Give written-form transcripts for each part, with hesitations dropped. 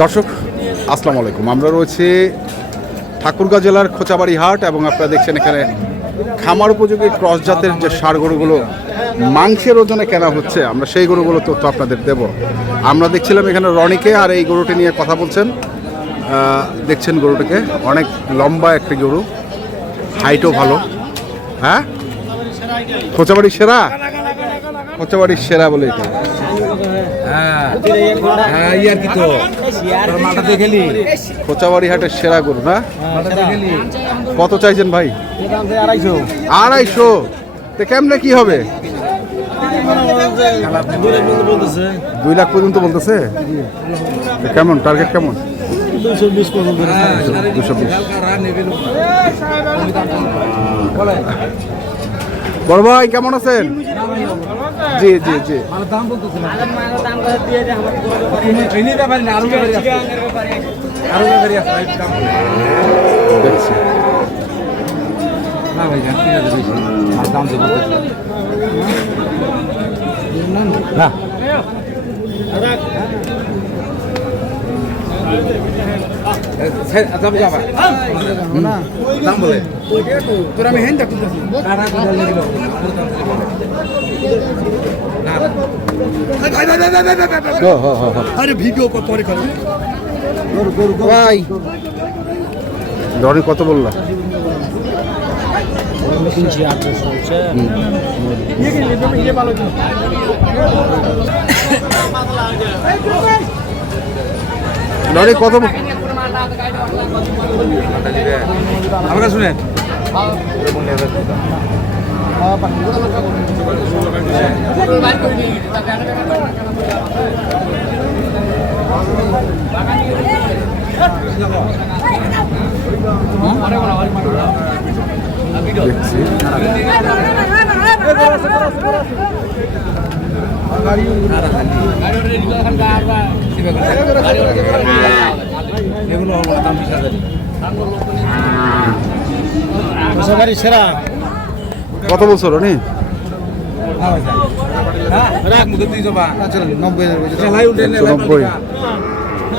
দর্শক আসসালামু আলাইকুম, আমরা রয়েছি ঠাকুরগাঁও জেলার খোঁচাবাড়ি হাট এবং আপনারা দেখছেন এখানে খামার উপযোগী ক্রস জাতের যে ষাঁড় গরুগুলো মাংসের ওজনে কেনা হচ্ছে, আমরা সেই গরুগুলো তথ্য আপনাদের দেব। আমরা দেখছিলাম এখানে রনিকে, আর এই গরুটি নিয়ে কথা বলছেন। দেখছেন গরুটাকে, অনেক লম্বা একটি গরু, হাইটও ভালো। হ্যাঁ, খোঁচাবাড়ির সেরা, খোঁচাবাড়ির সেরা বলে এটা। খোঁচাবাড়ি হাটের সেরা গরু না? কত চাইছেন ভাই? 250। তো কেমনে কি হবে? 2 লাখ পর্যন্ত বলতেছে। কেমন টার্গেট কেমন? 220 পর্যন্ত। 220। বড় ভাই কেমন আছেন? জি জি জি। দেখছি না দাম বলে তোর আমি হেন দেখতেছি আরে ভিডিও পরে করো ভাই। ধরে কত বললা? 800 কত? আমরা শুনেন কত বছর নি?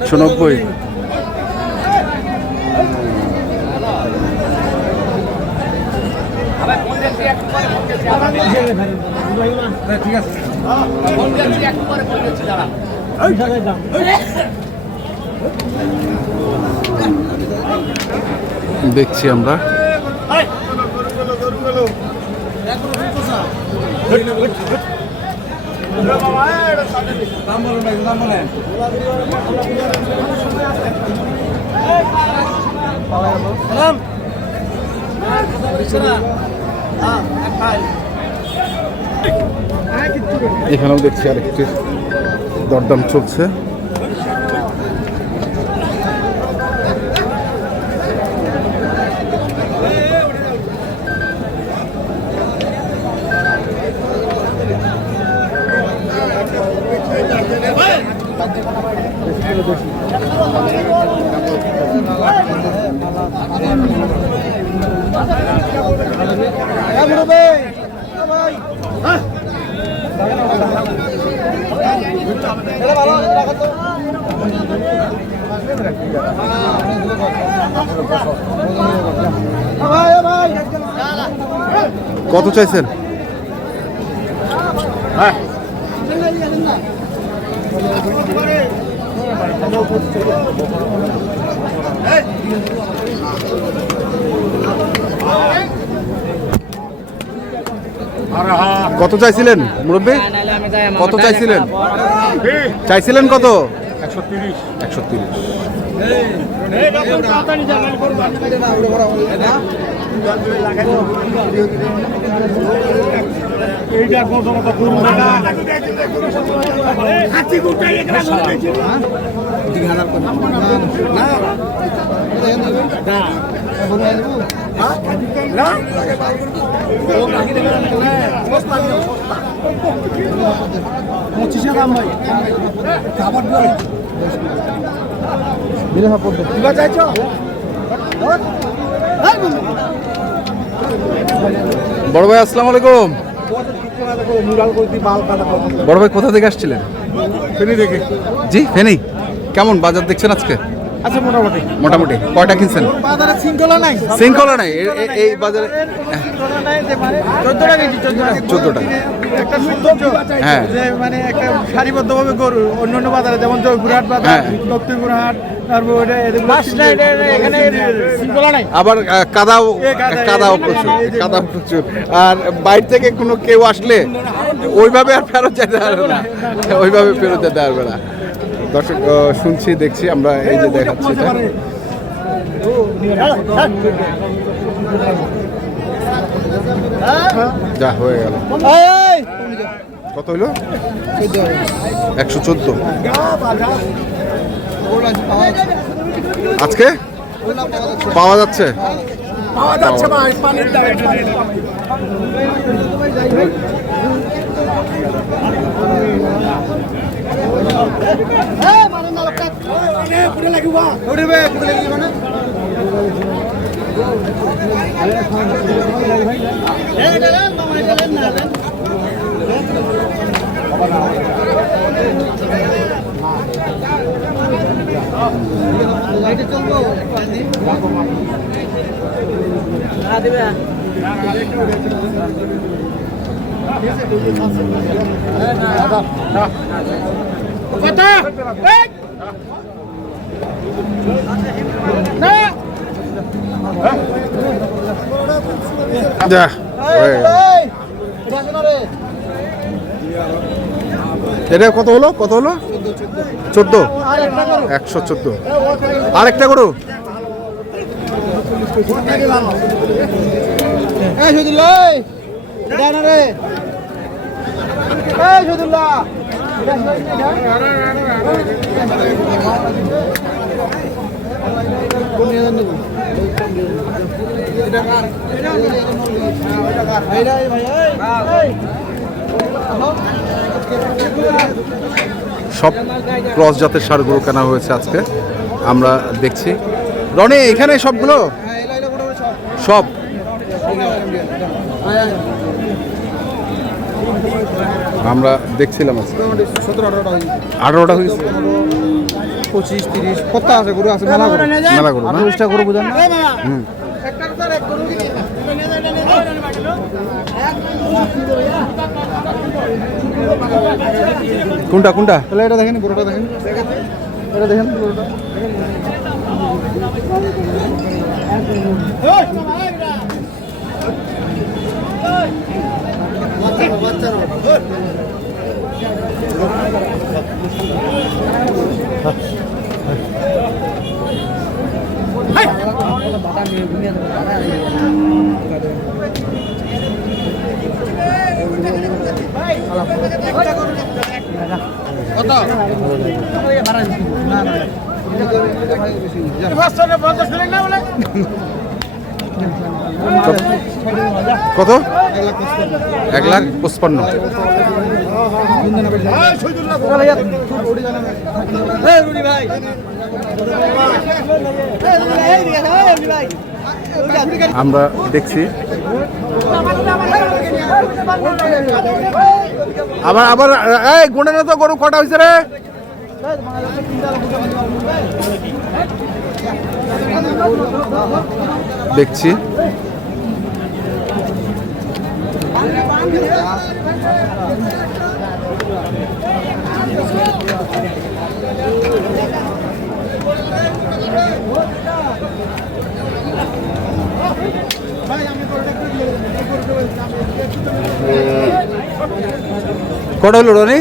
190। ঠিক আছে, দেখছি আমরা। এখানেও দেখছি আরেকটি দরদাম চলছে। কত চাইছেন? হ্যাঁ, কত চাইছিলেন মুরব্বী? কত চাইছিলেন? চাইছিলেন কত? 130। 130। বড় ভাই আসসালামু আলাইকুম, বড় ভাই কোথা থেকে আসছিলেন? ফেনী থেকে। জি ফেনী। কেমন বাজার দেখছেন আজকে? আচ্ছা মোটামুটি মোটামুটি কয়টা কিনছেন? বাজারে শৃঙ্খলা নাই। শৃঙ্খলা নাই এই বাজারে। 14 টাকা কেজি, 14 টাকা। 14 টাকা। একটা সৌন্দর্য হ্যাঁ। যে মানে একটা সারিবদ্ধভাবে গরু অন্যান্য বাজারে যেমন জয়পুরহাট বাজার, হ্যাঁ। লক্ষ্মীপুরহাট, তারপর এখানে শৃঙ্খলা নাই। আবার কাদাও কাদাও কাদাও প্রচুর। আর বাইরে থেকে কোনো কেউ আসলে ওইভাবে আর ফেরত যেতে পারবে না, ওইভাবে ফেরত যেতে পারবে না। দর্শক শুনছি দেখছি আমরা, এই যে দেখাচ্ছি এটা। যা হয়ে গেল। কত হইলো? 114। আজকে পাওয়া যাচ্ছে। পানির দাম যা হয়ে গেল। এটা কত হলো? কত হলো? 14। 114। আরেকটা করো। সব ক্রস জাতের ষাঁড়গুলো কেনা হয়েছে আজকে, আমরা দেখছি। রনি এখানে সবগুলো সব আমরা দেখছিলাম আজকে। 17-18টা হয়েছে। 25-30 কত আছে গরু আছে মেলা গরু। মেলা গরু না? 20টা গরু বুঝান না। হুম। কোনটা কোনটা? তাহলে এটা দেখেন, গরুটা দেখেন, এটা দেখেন গরুটা। কত? 1,55,000। আমরা দেখছি আবার আবার এই গুণে না তো গরু কটা হয়েছে রে? দেখছি কটা হলো রনি?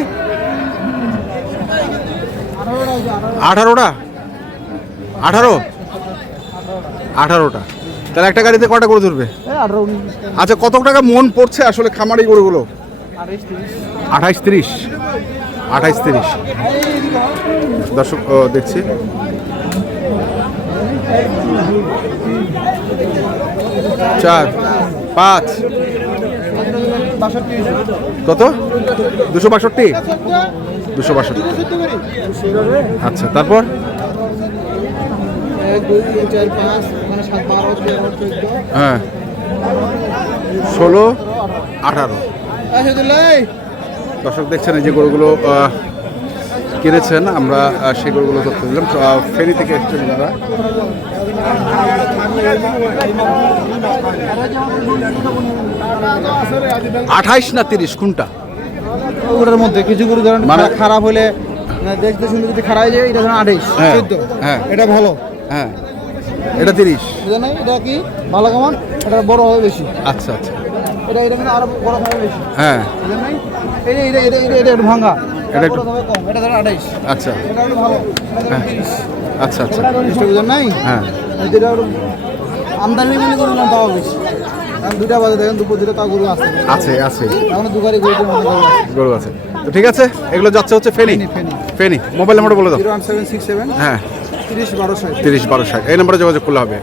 18টা। 18টা। তাহলে একটা গাড়িতে কটা করে ধরবে? আচ্ছা, কত টাকা মন পড়ছে আসলে খামারি গরুগুলো? 28-30। 28-30 দর্শক দেখছি। চার 5 কত? 262। 262। আচ্ছা, তারপর হ্যাঁ 16-18 দর্শক দেখছেন এই যে গরুগুলো কিনেছেন, আমরা সেই গরুগুলো তথ্য দিলাম। ফেনী থেকে এসেছেন যারা। 28 না 30 কোনটা? ওটার মধ্যে কিছু গরু ধরেন মানে খারাপ হলে দেখতে শুনতে যদি খারাপ হয়ে যায়, এটা ধরেন 28 হ্যাঁ, 14 হ্যাঁ। এটা ভালো, হ্যাঁ, এটা 30। বুঝলেন না? এটা কি ভালো কেমন, এটা বড় হবে বেশি, আচ্ছা আচ্ছা, এটা এটা কিন্তু আরো বড় হবে বেশি, হ্যাঁ, বুঝলেন না? এই যে এটা এটা এটা এটা একটু ভাঙা, এটা একটু- বড় হবে কম, এটা ধরেন 28, আচ্ছা এটা হলো ভালো, এটা ধরেন হ্যাঁ। 30, আচ্ছা আচ্ছা, বুঝলেন নাই? হ্যাঁ, যেটা হলো আমদানি মনে করুন না, তাও বেশি। এখন দুটা বাজে দেখেন, দুপুর দুটো তাও গরু আসছে, আছে আছে এখন দুবারই গরুদের মধ্যে গরু আছে। গরু আছে। তো ঠিক আছে, এগুলো যাচ্ছে হচ্ছে ফেনী। ফেনী। ফেনী মোবাইল নাম্বারটা বলে দাও। 01767 হ্যাঁ, 30 1260। 30-12-60 এই নম্বরে যোগাযোগ করলে হবে।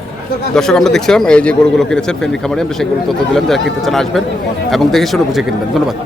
দর্শক আমরা দেখছিলাম এই যে গরুগুলো কিনেছেন ফেনী খামারে, আমরা সেই গরু তথ্য দিলাম, যারা কিনতে চান আসবেন এবং দেখে শুনে বুঝে কিনবেন। ধন্যবাদ।